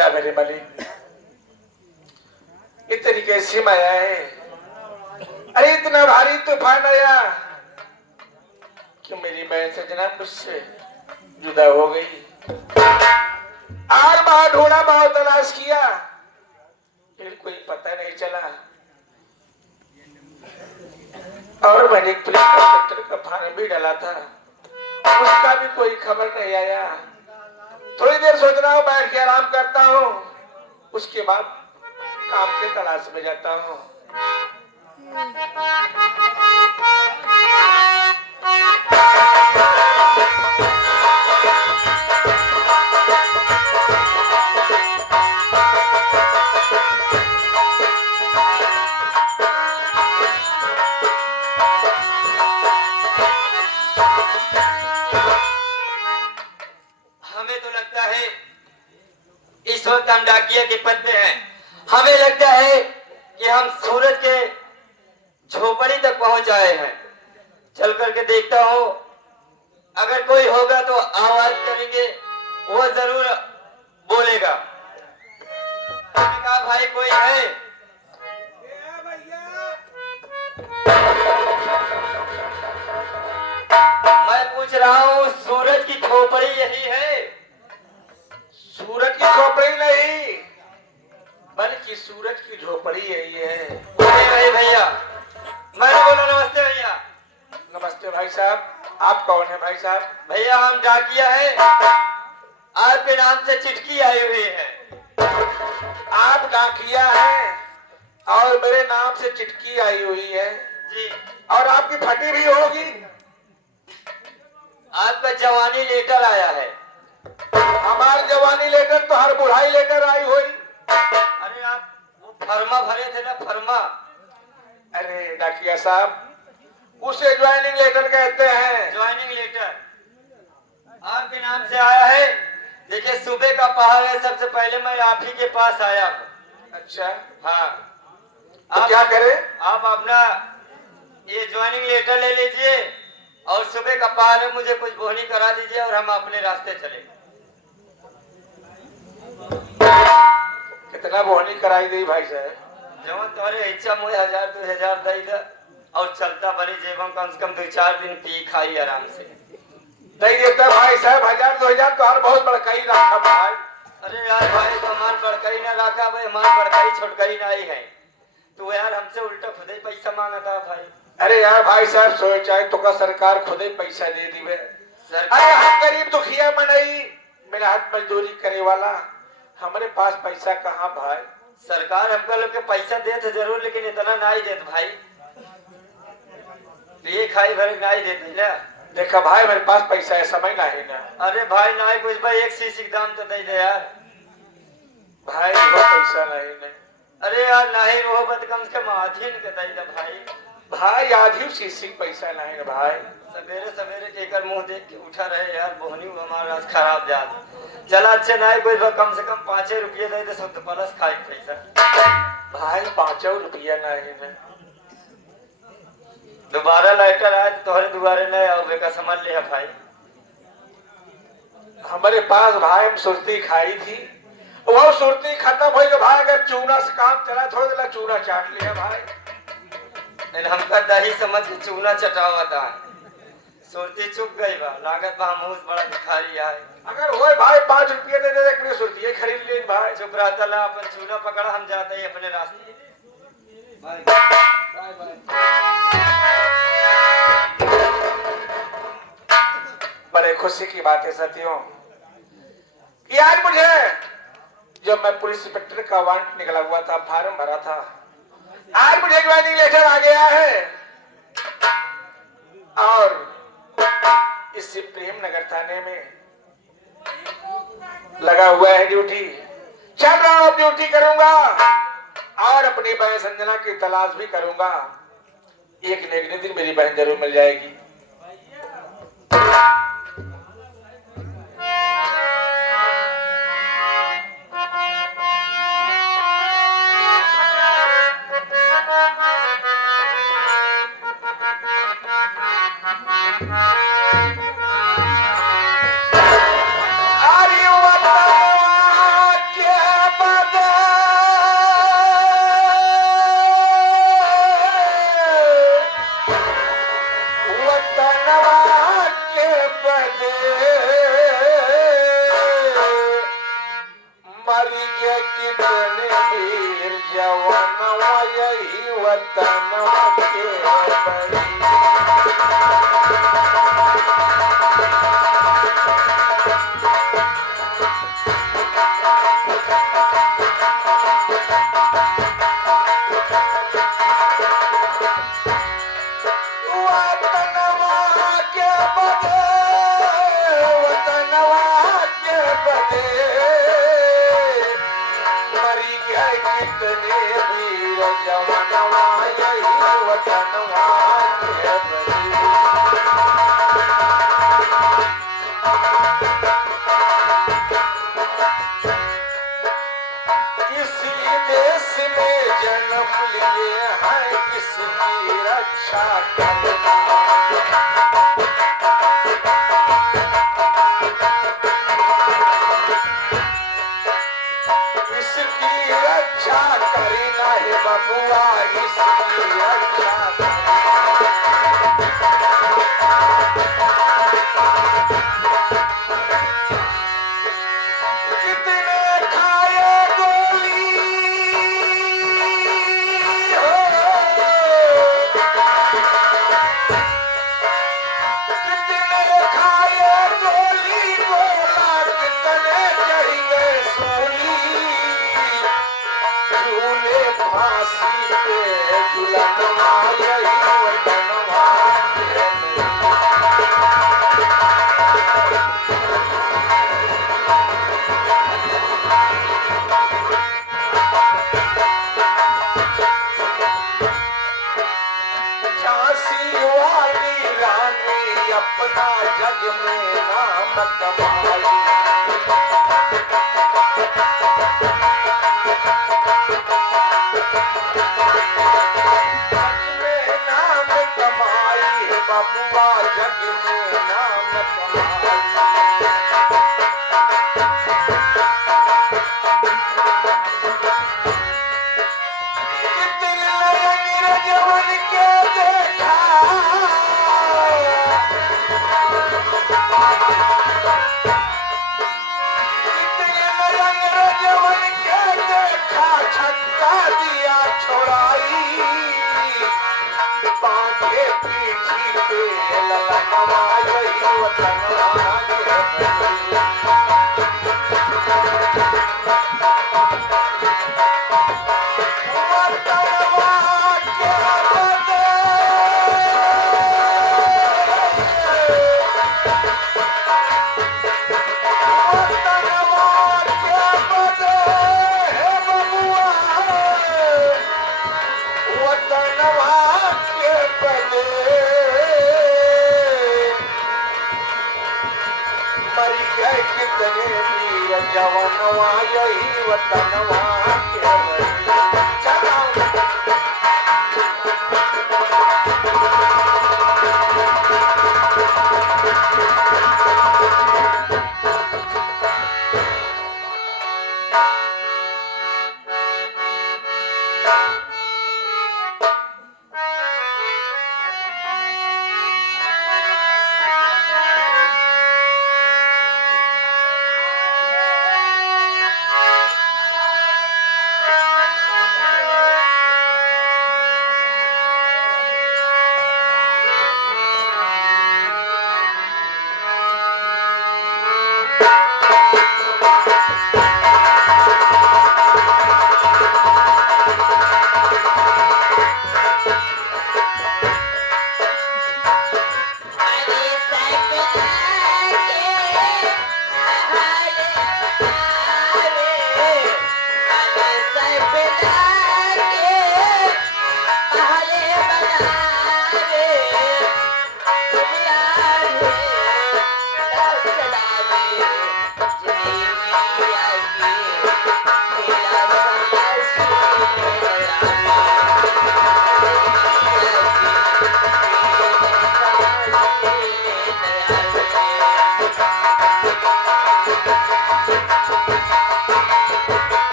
क्या मेरे मालिक, इतनी कैसी माया है। अरे इतना भारी तूफान आया कि मेरी बहन सजना मुझसे जुदा हो गई। आर बार ढूंढा, बहुत तलाश किया, फिर कोई पता नहीं चला। और मैंने पुलिस इंस्पेक्टर का फार्म भी डाला था, उसका भी कोई खबर नहीं आया। थोड़ी देर सोच रहा हूँ, बैठ के आराम करता हूँ, उसके बाद काम के तलाश में जाता हूँ। हमें तो लगता है इस वक्त हम डाकिया के पद पे हैं। हमें लगता है कि हम सूरज के झोपड़ी तक पहुंच आए हैं। चल करके देखता हूँ, अगर कोई होगा तो आवाज करेंगे, वो जरूर बोलेगा। मैंने कहा भाई कोई है? मैं पूछ रहा हूँ, सूरज की झोपड़ी यही है? सूरज की झोपड़ी नहीं, बल्कि सूरज की झोपड़ी यही है। नहीं भैया, मैंने बोला नमस्ते भैया। नमस्ते भाई साहब, आप कौन है भाई साहब? भैया हम डाकिया है, आपके नाम से चिट्ठी आई हुई है। आप डाकिया हैं और मेरे नाम से चिट्ठी आई हुई है जी, और आपकी फटी भी होगी। आपका जवानी लेटर आया है। हमारी जवानी लेटर तो हर बुढ़ाई लेटर आई हुई। अरे आप वो फर्मा भरे थे ना, फर्मा। अरे डाकिया साहब, उसे ज्वाइनिंग लेटर कहते हैं। ज्वाइनिंग लेटर आपके नाम से आया है। देखिए सुबह का पहाड़ है, सबसे पहले मैं आप ही के पास आया हूँ। अच्छा, हाँ, तो क्या करें? आप अपना ये ज्वाइनिंग लेटर ले लीजिए और सुबह का पहाड़ है, मुझे कुछ बोहनी करा दीजिए और हम अपने रास्ते चले। कितना बोहनी कराई गई भाई साहब? जवन तुम्हारे इच्छा मुझे 1000-2000 दे दे और चलता बनी जेबम, कम से कम 2-4 दिन पी खाई आराम से। नहीं देता भाई साहब, 1000-2000 तो हर बहुत बड़काई रखा भाई। अरे यार भाई, तो मान बड़काई ना रखा भाई, मान बड़काई छोटकाई नहीं है। तो यार हमसे उल्टा खुद ही पैसा मांगता भाई। अरे यार भाई साहब, सोचा तो का सरकार खुद ही पैसा दे दी। अरे हम गरीब दुखिया मनई, मेहनत मजदूरी करे वाला, हमारे पास पैसा कहाँ भाई? सरकार हमका लोग के पैसा देते जरूर, लेकिन इतना नहीं देते भाई। ये खाई भर नहीं देते ना। देखा भाई, मेरे पास पैसा है, समय नहीं ना। अरे भाई नहीं कुछ भाई, एक शीशी का दाम तो दे दे यार। भाई वो पैसा नहीं। अरे यार नहीं वो बत कम से कम आधी के दे दे भाई। भाई आधी शीशी पैसा नहीं ना भाई। सवेरे सवेरे केकर मुंह देख के उठा रहे यार, बोहनी हमारा खराब जात। चला अच्छे नहीं कोई, कम से कम 5 रुपये दे दे, सब प्लस खाए पैसा। भाई 5 रुपया नहीं ना। दोबारा लेटर आए तो तोहरे दोबारा नहीं आओगे का समझ ले भाई। हमारे पास भाई हम सुरती खाई थी, वो सुरती खत्म हो गई भाई। अगर चूना से काम चला, थोड़ी देर चूना चाट लिया भाई। हमका दही समझ के चूना चटावा था, सुरती चुप गई बा, लागत बा मुंह बड़ा भिखारी आए। अगर होए भाई 5 रुपये दे दे, एक सुरती खरीद ले भाई। चुप रहता ला, अपन चूना पकड़ा, हम जाते हैं अपने रास्ते। बड़े खुशी की बात है साथियों कि आज मुझे, जब मैं पुलिस इंस्पेक्टर का वारंट निकला हुआ था, फार्म भरा था, आज मुझे ज्वाइनिंग लेटर आ गया है और इसी प्रेम नगर थाने में लगा हुआ है ड्यूटी। चल रहा हूं, ड्यूटी करूंगा और अपनी बहन संजना की तलाश भी करूंगा। एक न एक दिन मेरी बहन जरूर मिल जाएगी। Are you a वतनवा के बड़ी रक्षा करना इसकी रक्षा करना है बबुआ इसकी रक्षा कितने खाए गोली हो कितने खाए गोली गोला कितने चढ़ गए सोली झूले फांसी पे झूलनवा यही वतनवा के झांसी वाली रानी अपना जग में नाम कमाई नाम कमाई बबुआ जग में नाम कमाई कितने अंग्रेजवन के देखा कितने अंग्रेजवन के देखा छक्का दिया छोड़ाई बांधे पीठी पे ललनवा यही वतनवा के वतनवा के बदे वतनवा के बदे हे बबुआ वतनवा के बदे मर गए कितने वीर जवानवा यही वतनवा के बदे चलाओ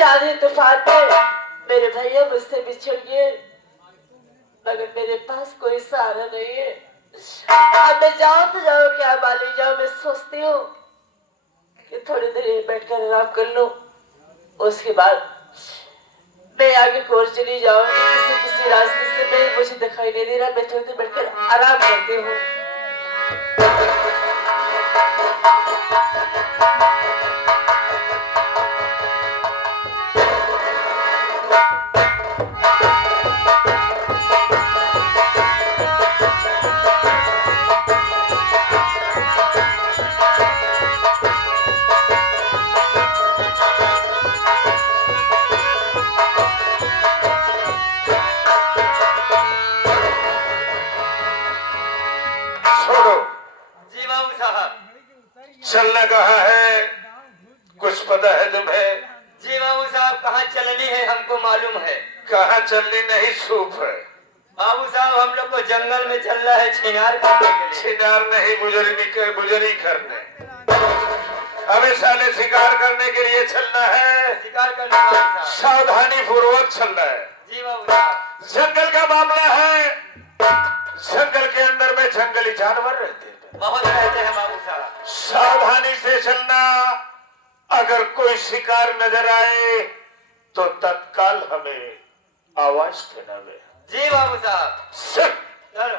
इसी आंधी तूफान में मेरे भैया मुझसे बिछड़ गए, मगर मेरे पास कोई सहारा नहीं है। अब मैं जाऊं तो जाऊं क्या, माली जाऊं। मैं सोचती हूँ कि थोड़ी देर यहीं बैठकर आराम कर लूं, उसके बाद मैं आगे की ओर चली जाऊंगी। किसी किसी रास्ते से मैं मुझे दिखाई नहीं दे रहा, मैं थोड़ी देर बैठकर आराम करती हूँ। छोड़ो, जी बाबू साहब। चलना कहाँ है, कुछ पता है तुम्हें? जी बाबू साहब, कहाँ चलनी है हमको मालूम है। कहाँ चलनी नहीं, सूप है। बाबू साहब, हम लोग को जंगल में चलना है छिनार करने के लिए। शिकार नहीं, गुजरी करने। हमें साले शिकार करने के लिए चलना है। शिकार करने बाबू साहब। सावधानी पूर्वक चलना है। जी बाबू साहब। जंगल का मामला है, जंगल के अंदर में जंगली जानवर रहते हैं, बहुत रहते हैं बाबू साहब। सावधानी से चलना। अगर कोई शिकार नजर आए तो तत्काल हमें आवाज देना है। जी बाबू साहब। चलो।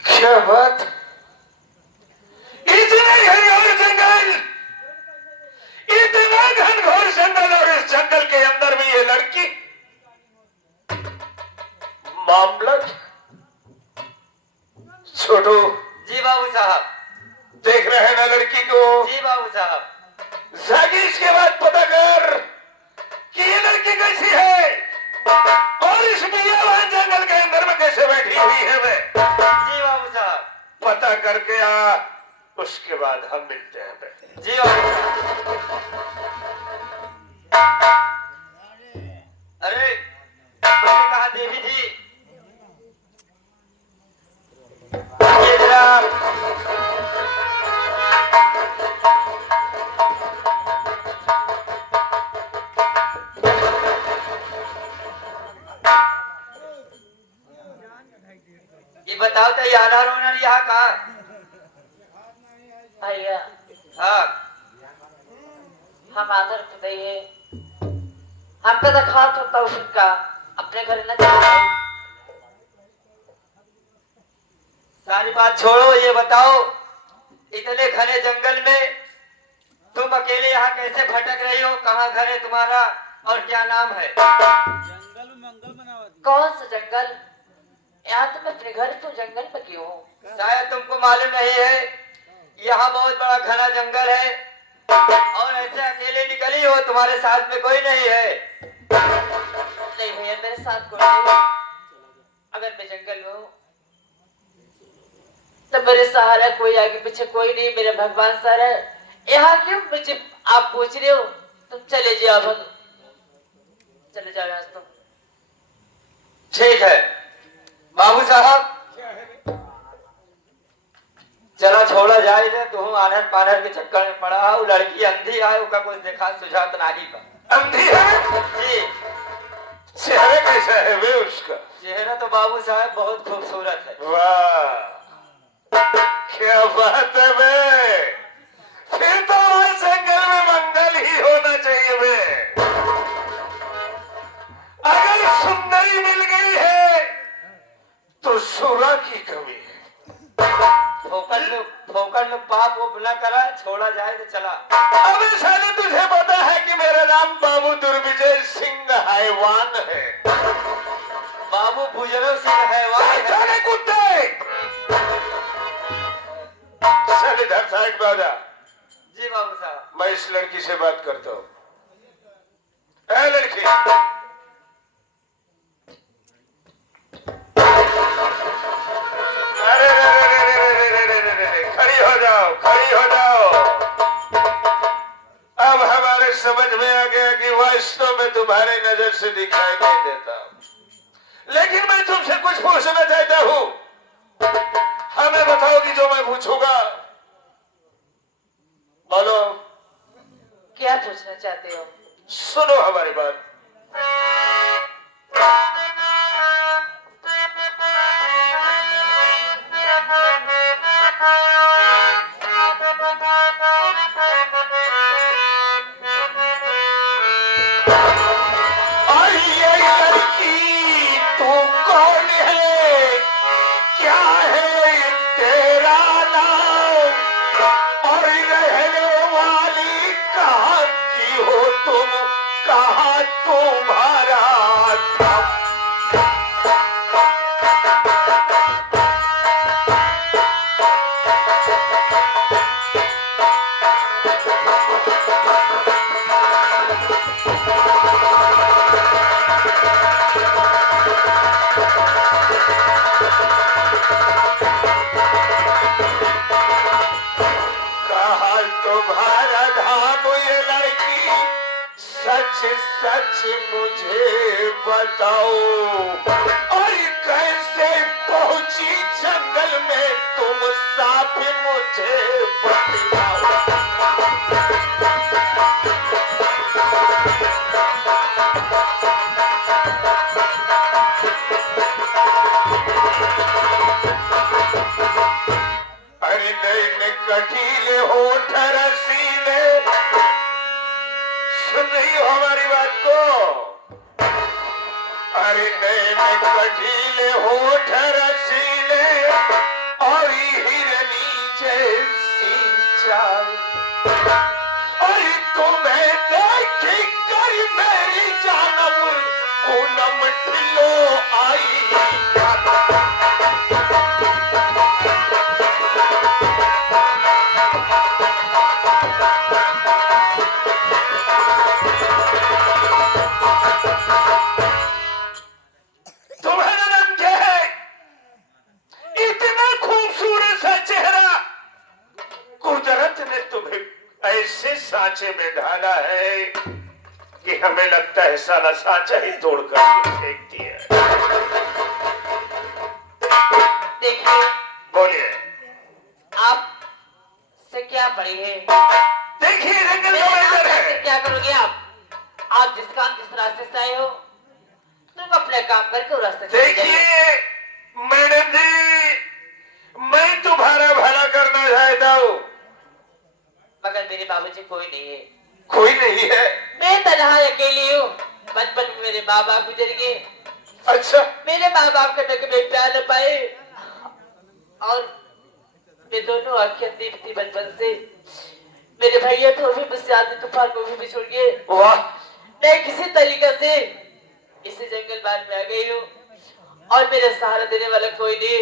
क्या बात, इतना घनघोर जंगल, इतना घनघोर जंगल, और इस जंगल के अंदर भी ये लड़की। मामला छोटू, जी बाबू साहब। देख रहे हैं ना लड़की को? जी बाबू साहब। जागिश के बाद पता कर कि ये लड़की कैसी है और इस बियावान जंगल के अंदर में कैसे बैठी हुई है। मैं जी बाबू साहब। पता करके आ, उसके बाद हम मिलते हैं। जी बाबू साहब। अरे तुमने कहा देवी थी? ये जनाब। ये बताओ तो ये अनार ओनर यहाँ कहाँ? भैया हाँ। हम आदर पे है, हम पे तो खात होता उसका अपने घर न जाए। सारी बात छोड़ो, ये बताओ इतने घने जंगल में तुम अकेले यहाँ कैसे भटक रही हो? कहाँ घर है तुम्हारा और क्या नाम है? कौन सा जंगल? यहाँ तो मैं अपने घर तो जंगल में क्यों हूँ? शायद तुमको मालूम नहीं है, यहाँ बहुत बड़ा घना जंगल है और ऐसे अकेले निकली हो, तुम्हारे साथ में कोई नहीं है। नहीं भैया, मेरे साथ कोई नहीं है। अगर मैं जंगल में हूँ तो मेरे सहारा कोई, आगे पीछे कोई नहीं, मेरे भगवान सारा। यहाँ क्यों मुझे आप पूछ रहे हो? तुम चले जाओ, अब चले जाओ यहाँ से तुम। ठीक है बाबू साहब, चला छोड़ा जाए रे। तुम आनर पानर के चक्कर में पड़ा हो। लड़की अंधी है, उसका कुछ देखा सुझात नहीं का। अंधी है जी। चेहरे कैसा है वे उसका? चेहरा तो बाबू साहब बहुत खूबसूरत है। वाह, क्या बात है बे, फिर तो इस जंगल में मंगल ही होना चाहिए बे। अगर सुंदरी मिल गई है तो सुरा की कमी है। फोकट में पाप वो न करा, छोड़ा जाए तो चला। अबे साले, तुझे पता है कि मेरा नाम बाबू दुर्विजय सिंह हैवान है। बाबू बुजरो सिंह हैवान साले कुत्ते, चल इधर साइड में आ जा। जी बाबू साहब। मैं इस लड़की से बात करता हूँ। अरे खड़ी हो जाओ, खड़ी हो जाओ। अब हमारे समझ में आ गया कि वास्तव में तुम्हारी नजर से दिखाई नहीं देता, लेकिन मैं तुमसे कुछ पूछना चाहता हूँ। हमें बताओगी जो मैं पूछूंगा? बोलो। क्या पूछना चाहते हो? सुनो हमारी बात। सच मुझे बताओ, और कैसे पहुंची जंगल में तुम साफ मुझे बताओ। अरे नैन कटीले होठ रसीले, सुन रही हो हमारी बात को? अरे नैन कटीले होठ रसीले और हिरनी जैसी चाल, और तुम्हें देखी कर मेरी जानम पूनम ढिलो आई। सांचे में ढाला है कि हमें लगता है साला सांचा ही तोड़कर फेंक दिया। देखिए, बोलिए। आप से क्या पड़ी है? देखिए जंगल का मैदान है। क्या करोगे आप? आप जिस रास्ते से आए हो, तुम अपने काम करके उस रास्ते से देखिए मैडम जी, मैं तुम्हारा भला करना चाहता हूँ, मगर मेरे बाबूजी कोई नहीं है। कोई नहीं है? मैं तनहा अकेली हूँ। बचपन में मेरे माँ बाप गुजर गए। अच्छा। मेरे माँ बाप के कभी प्यार न पाए, और मैं दोनों आंखें अंधी थी बचपन से। मेरे भैया तो भी मुझसे आधी तूफान को भी बिछुड़ गए। वाह। मैं किसी तरीके से इसी जंगल बाग में आ गई हूँ, और मेरे सहारा देने वाला कोई नहीं।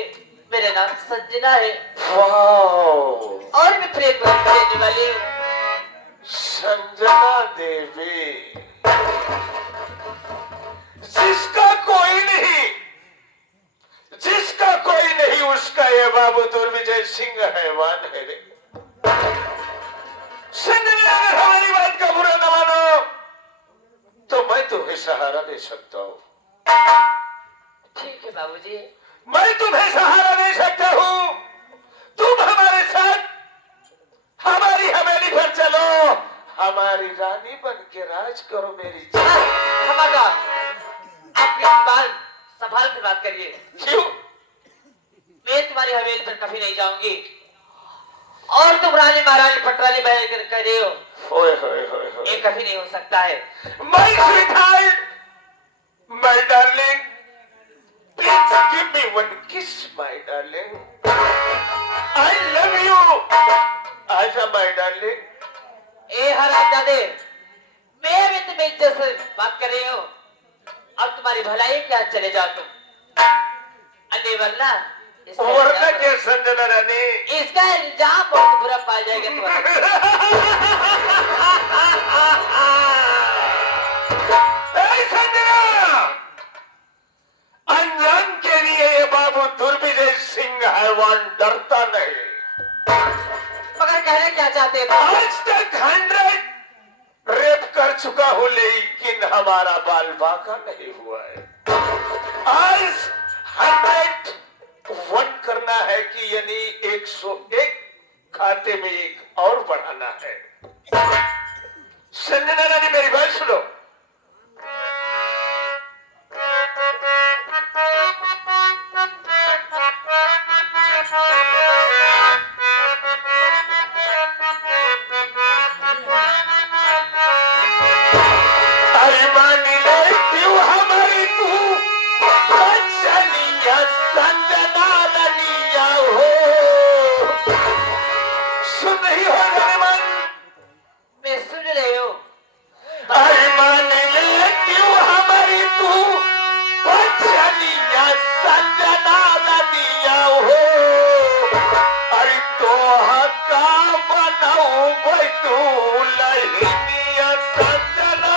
मेरा नाम संजना है। और मैं प्रेम देने वाली हूँ। संजना देवी, जिसका कोई नहीं, जिसका कोई नहीं, उसका ये बाबू दुर्विजय सिंह हैवान है रे। संजना, अगर हमारी बात का बुरा न मानो तो मैं तुम्हें सहारा दे सकता हूँ। ठीक है बाबूजी, मैं तुम्हें सहारा दे सकता हूँ। तुम हमारे साथ हमारी हवेली पर चलो, हमारी रानी बन के राज करो मेरी जान। खबरदार, अपनी जुबान संभाल कर बात करिए। क्यों? मैं तुम्हारी हवेली पर कभी नहीं जाऊंगी, और तुम रानी महारानी पटरानी बहन कर रहे हो। होए होए होए होए। ये कभी नहीं हो सकता है। My sweetheart, my darling, please give me one kiss, my darling. I love you. आजा my darling. ए हरामजादे, मैं भी तुम्हें इज्जत से बात कर रही हूँ, अब तुम्हारी भलाई क्या चले जाओ तुम। अन्य वरना क्या संजना रानी? इसका इल्जाम बहुत बुरा पाया जाएगा तुम्हारा। करेंगे तो आज तक 100 रेप कर चुका हूं, लेकिन हमारा बाल बांका नहीं हुआ है। आज 101 करना है कि यानी 101 खाते में एक और बढ़ाना है। संजना रानी मेरी बात सुनो। अरे मान ले क्यों हमारी तू बचनिया संजना रनिया हो। सुन रही हो मेरे मन? मैं सुन रही हूँ। अरे मान ले क्यों हमारी तू बचनिया संजना रनिया हो। अरे तो हका बनाऊ भाई तू लहनिया संजना।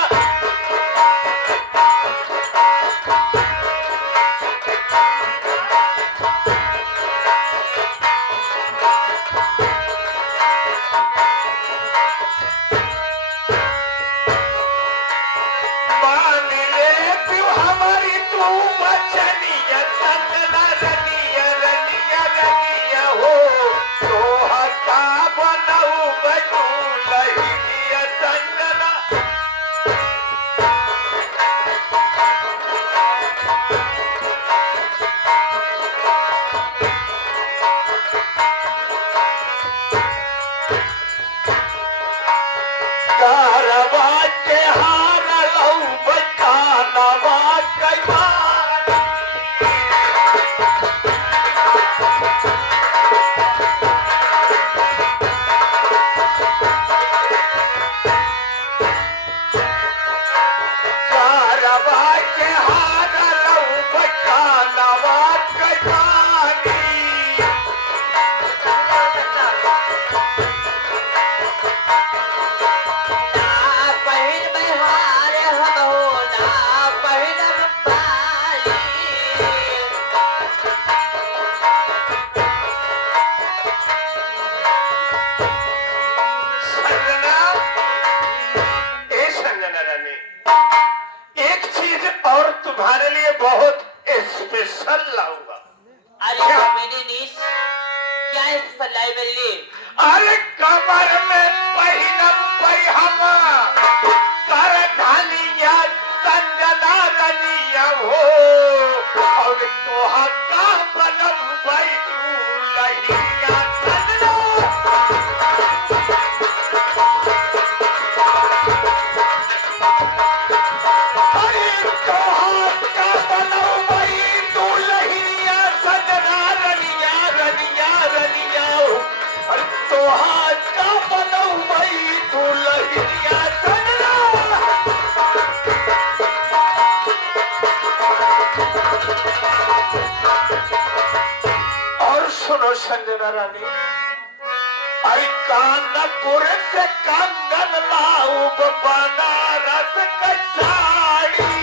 मान ले क्यों हमारी तू बचनिया संजना रनिया रनिया रनिया हो। तो हका बनाऊ भाई तू लहनिया संजना। कारवा के हार लऊ बचानवा कैमान। कारवा के हार लऊ बचानवा कैमानी। पहिन में हार हम हो ना पहिन बाली। संजना, ए संजना रानी, एक चीज और तुम्हारे लिए बहुत स्पेशल लाऊंगा। अरे मैंने नीस क्या है सलाई मेरे लिए? अरे कमर में पहिनम पहिमा कर धानिया संजना रनिया हो। और तोहा का बनम भाई तू लहिया संजना। अरे तोहा का बनम भाई तू लहिया संजना रनिया रनिया रनिया हो। अरे तोहा का बनम भाई तू लहिया संजना। और सुनो संजना रानी, अरे कानपुर से कंगन लाऊ बनारस का साड़ी।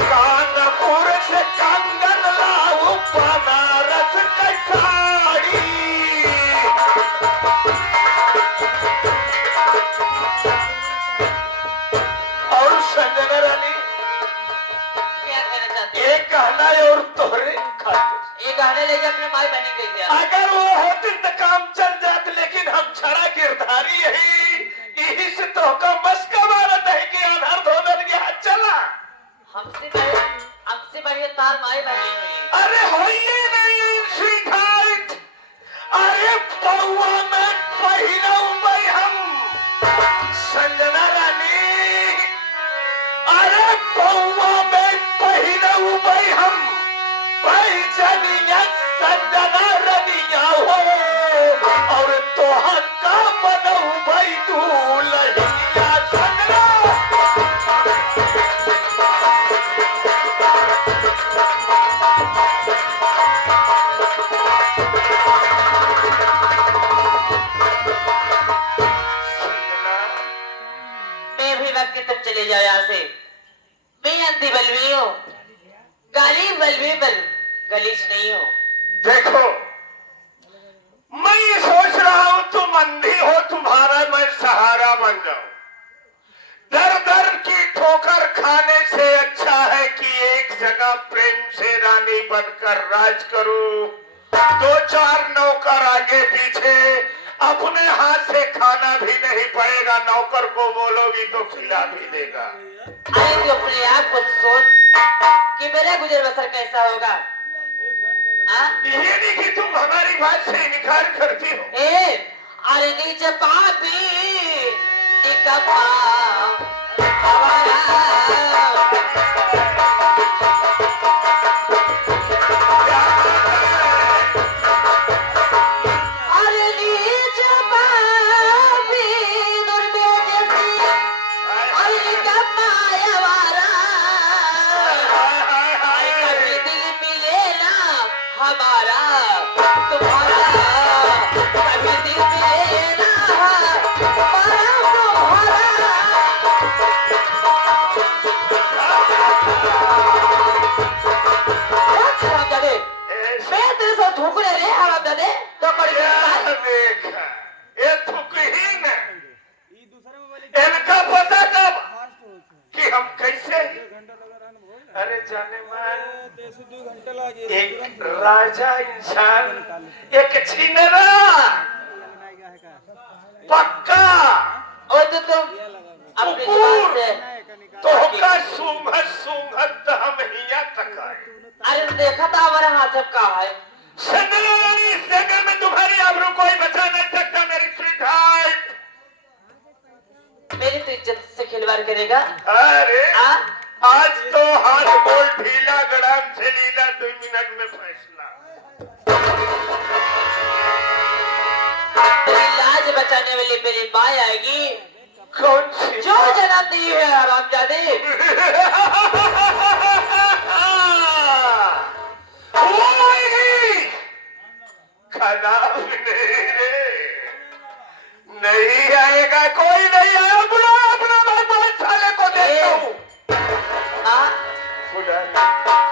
कानपुर से कंगन लाऊ बनारस का साड़ी। और संजना रानी, क्या कहना चाहते हो? एक कहना है और तोहरे खातिर। ये गाने लेके अपने माई बनी गई क्या? अगर वो होती तो काम चल जात, लेकिन हम छड़ा गिरधारी यही से तो का मस्का मारत है कि आधार धोदन के हाथ चला। हमसे बढ़िया तार माई बनी हुई। अरे होइए नहीं स्वीकार। अरे पौवा में पहिनऊ भाई हम संजना रानी। अरे पौवा में पहिनऊ भाई हम पैजनिया संजना रनिया हो। और तोहा का बनऊ भाई तू लहिया संजना। मैं भी वक्त तक चले जाओ यहाँ से। मैं अंधी बलवी हूँ, गाली बलवी बल गलीच नहीं हूँ। देखो, मैं ये सोच रहा हूं तुम अंधी हो, तुम्हारा मैं सहारा बन जाऊं। दर दर की ठोकर खाने से अच्छा है कि एक जगह प्रेम से रानी बनकर राज करूं। 2-4 नौकर आगे पीछे, अपने हाथ से खाना भी नहीं पड़ेगा, नौकर को बोलोगी तो खिला भी देगा। अरे तू अपने आप को सोच कि मेरा गुजर बसर कैसा होगा। ये नहीं कि तुम हमारी बात से इनकार करती हो। अरे नीचे पापी निकम्मा हमारा। अरे नीचे पापी दुर्गे जैसी, अरे निकम्मा हमारा। कभी दिल मिले ना हमारा तुम्हारा, कभी दिल मिले ना हमारा तुम्हारा। हरामजादे, मैं तेरे साथ ठोकरे रे हरामजादे, तो कर देखा, ये थुकहीन है। इनका पता कब कि हम कैसे, अरे जाने मान, एक राजा इंसान, एक छिनरा पक्का, और तो तुम अपनी जुबान से तो का सूंघत सूंघत हम हिया तक आए। अरे देखा था हमारे हाथ का है। संदलानी, इस जगह में तुम्हारी आबरू कोई बचा नहीं सकता मेरी स्वीटहार्ट। मेरी तो इज्जत से खिलवाड़ करेगा। अरे आज तो हाथ गोल ढीला, गड़ाम से लीला, 2 मिनट में फैसला। तेरी लाज बचाने वाली मेरी माँ आएगी, कौन सी जो जन्म दी है हरामजादे। वो आएगी, खराब नहीं रे, नहीं आएगा, कोई नहीं आया। बुला अपना बहुत साले को देखता हूँ।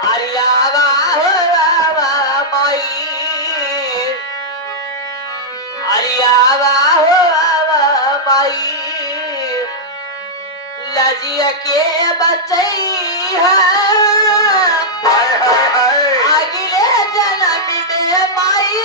अरे आवा हो आवा माई, अरे आवा हो आवा माई, लजिया के बचई है। हाय हाय हाय, अगले जन्म में माई